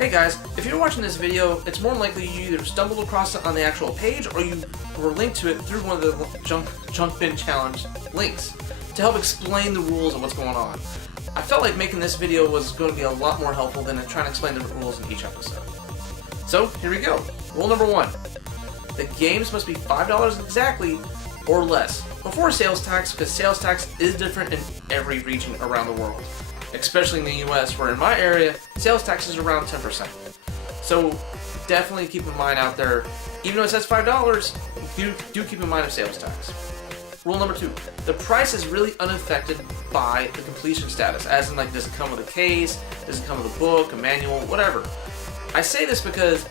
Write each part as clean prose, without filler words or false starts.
Hey guys, if you're watching this video, it's more than likely you either stumbled across it on the actual page or you were linked to it through one of the Junk Bin Challenge links to help explain the rules of what's going on. I felt like making this video was going to be a lot more helpful than trying to explain the rules in each episode. So, here we go. Rule number 1. The games must be $5 exactly or less before sales tax, because sales tax is different in every region around the world. Especially in the US, where in my area, sales tax is around 10%. So definitely keep in mind out there, even though it says $5, do keep in mind of sales tax. Rule number 2, the price is really unaffected by the completion status, as in like, does it come with a case, does it come with a book, a manual, whatever. I say this because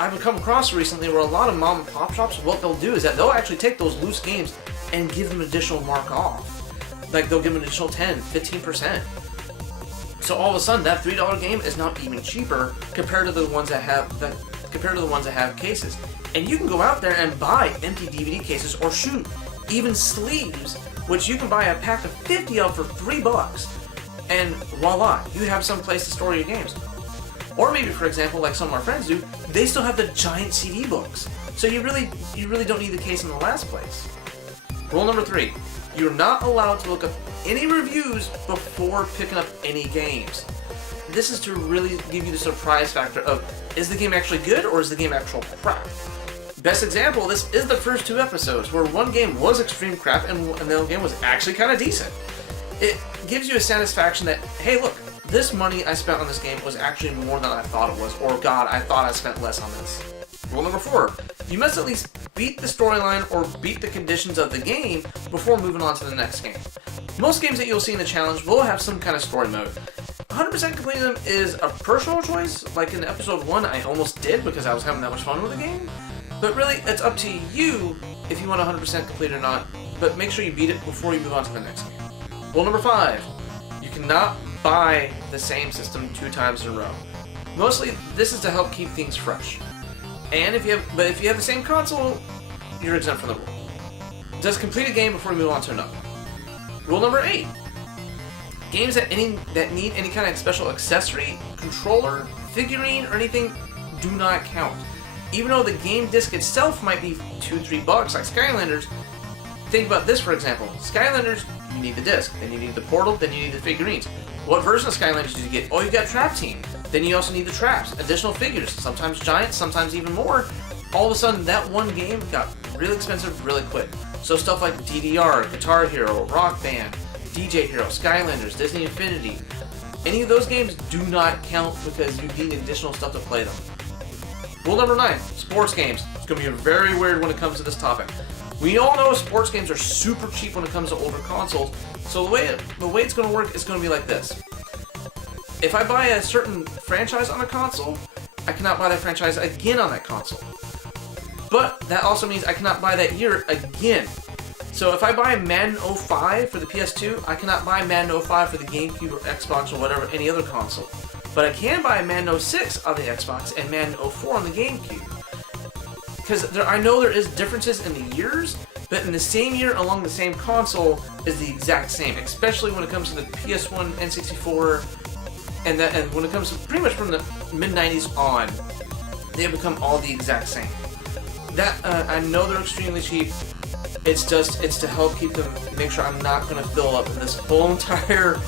I've come across recently where a lot of mom and pop shops, what they'll do is that they'll actually take those loose games and give them additional mark off. Like they'll give them an additional 10, 15%. So all of a sudden, that $3 game is now even cheaper compared to the ones that have cases. And you can go out there and buy empty DVD cases, or shoot, even sleeves, which you can buy a pack of 50 of for $3, and voila, you have some place to store your games. Or maybe, for example, like some of our friends do, they still have the giant CD books. So you really don't need the case in the last place. Rule number 3. You're not allowed to look up any reviews before picking up any games. This is to really give you the surprise factor of, is the game actually good or is the game actual crap? Best example of this is the first 2 episodes, where one game was extreme crap and the other game was actually kind of decent. It gives you a satisfaction that, hey look, this money I spent on this game was actually more than I thought it was, or God, I thought I spent less on this. Rule number 4, you must at least beat the storyline or beat the conditions of the game before moving on to the next game. Most games that you'll see in the challenge will have some kind of story mode. 100% completing them is a personal choice. Like in episode 1, I almost did because I was having that much fun with the game. But really, it's up to you if you want 100% complete or not, but make sure you beat it before you move on to the next game. Rule number 5, you cannot buy the same system 2 times in a row. Mostly, this is to help keep things fresh. And if you have the same console, you're exempt from the rule. Just complete a game before you move on to another. Rule number 8. Games that need any kind of special accessory, controller, figurine, or anything do not count. Even though the game disc itself might be $2-3 like Skylanders, think about this for example. Skylanders, you need the disc, then you need the portal, then you need the figurines. What version of Skylanders do you get? Oh, you got Trap Team. Then you also need the traps, additional figures, sometimes giant, sometimes even more. All of a sudden, that one game got really expensive really quick. So stuff like DDR, Guitar Hero, Rock Band, DJ Hero, Skylanders, Disney Infinity, any of those games do not count because you need additional stuff to play them. Rule number 9, sports games. It's going to be very weird when it comes to this topic. We all know sports games are super cheap when it comes to older consoles, so the way it's going to work is going to be like this. If I buy a certain franchise on a console, I cannot buy that franchise again on that console. But that also means I cannot buy that year again. So if I buy Madden 05 for the PS2, I cannot buy Madden 05 for the GameCube or Xbox or whatever, any other console. But I can buy Madden 06 on the Xbox and Madden 04 on the GameCube. Because I know there is differences in the years, but in the same year along the same console is the exact same, especially when it comes to the PS1, N64, and when it comes to pretty much from the mid-90s on, they have become all the exact same. That I know they're extremely cheap. It's to help keep them, make sure I'm not going to fill up this whole entire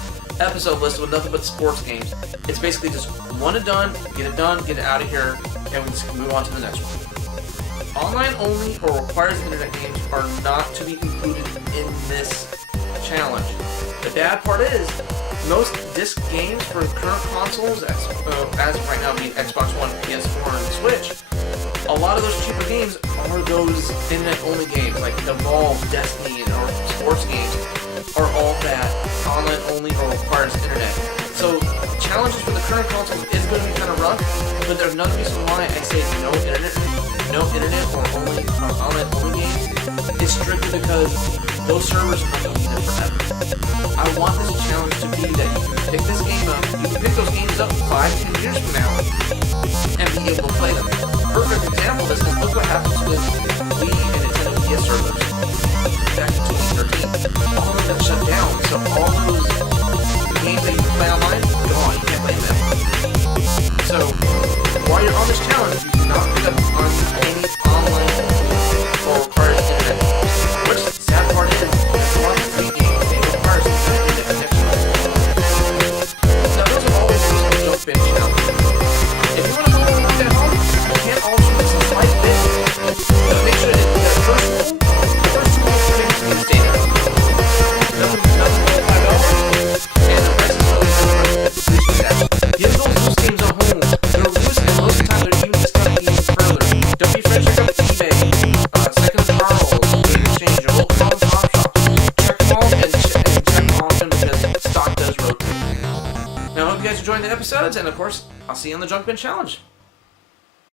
episode list with nothing but sports games. It's basically just one and done, get it out of here, and we just move on to the next one. Online only or requires internet games are not to be included in this challenge. The bad part is, most disc games for current consoles, as of right now being Xbox One, PS4, and Switch, a lot of those cheaper games are those internet-only games, like Evolve, Destiny, or sports games, are all that online only or requires internet. So challenges for the current consoles is going to be kind of rough, but there's another reason why I say no internet or online only games. It's strictly because those servers are going to be there forever. I want this challenge to be that you can pick this game up, you can pick those games up 5-10 years from now, and be able to play them. Perfect example of this is look what happens with Wii and Nintendo DS servers back in 2013. All of them got shut down, so all those games that you can play online, gone, you can't play them. So episodes, and of course, I'll see you on the Junk Bin Challenge.